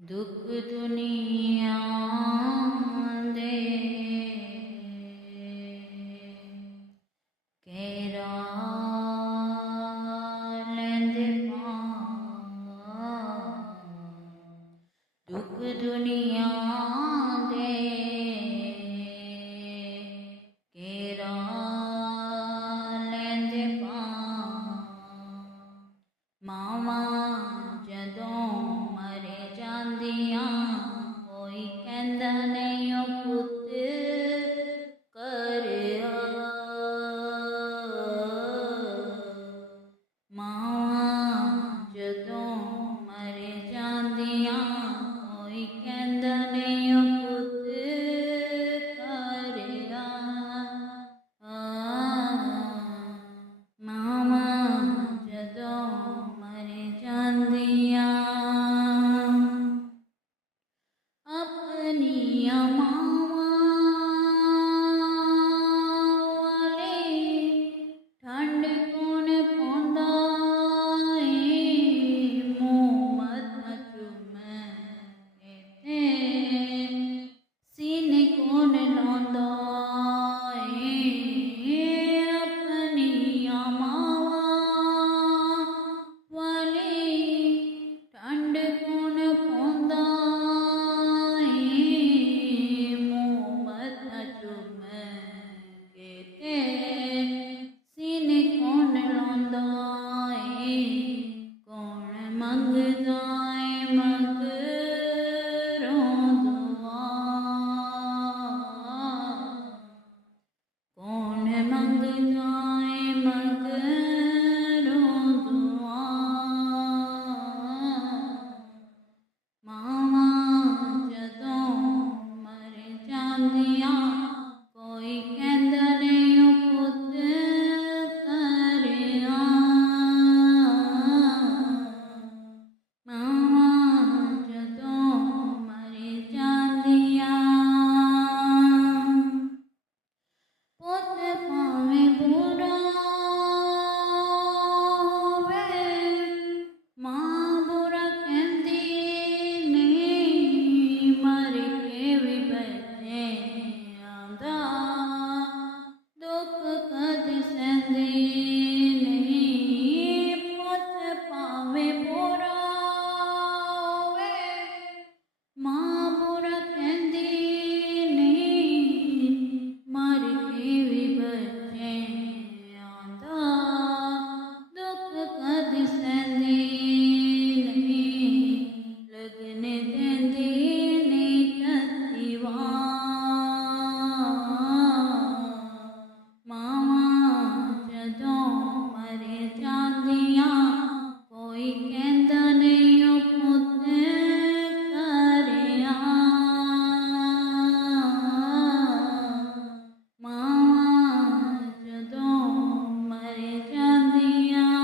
दुख दुनिया दे केरा लैंदे पां। दुख दुनिया दे केरा लैंदे पां। मावां जदों मरे जांदियां कोई कहंदा नहीं ओ पुत्त करिया। मावां जदों मरे जांदियां कोई कहंदा नहीं ओ पुत्त करिया। मावां जदों मरे जांदियां अपनियां मावां वाले ठंड कौन पौंदा ए। मूंह मत्था चूमै ते सीने कौन लांदा ए। अपनियां मावां वाले ठंड कौन पौंदा ए। मूंह मत्था चूमै ते सीने कौन लांदा ए। कौन मंगदा ए मगरों दुआ। कौन मंगदा ए मगरों दुआ। मावां जदों मरे जांदियां कोई कहंदा नहीं ओ पुत्त करिया। मावां जदों मरे जांदियां पुत्त भावें बुरा होवे मां बुरा कहंदी नहीं। मर के भी बच्चेआं दा दुख कद सहंदी नहीं। पुत्त भावें बुरा होवे मां बुरा कहंदी नहीं। मर के भी बच्चेआं दा दुख कद सहंदी नहीं। लगने देंदी नहीं टत्ती मावां जदों मरे जांदियां कोई कहंदा नहीं ओ पुत्त करिया। मावां जदों मरे जांदियां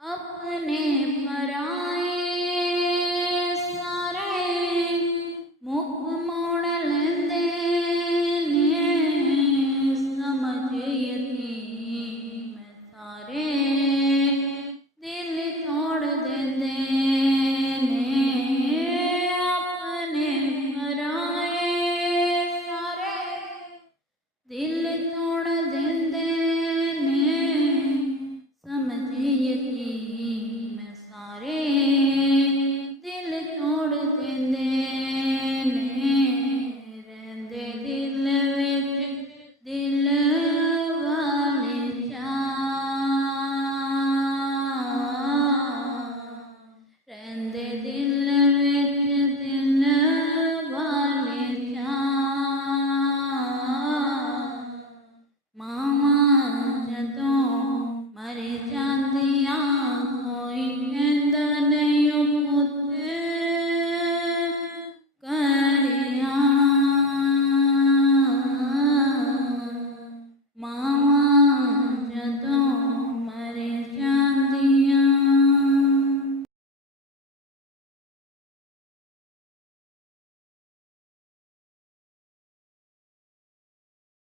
अपने पराए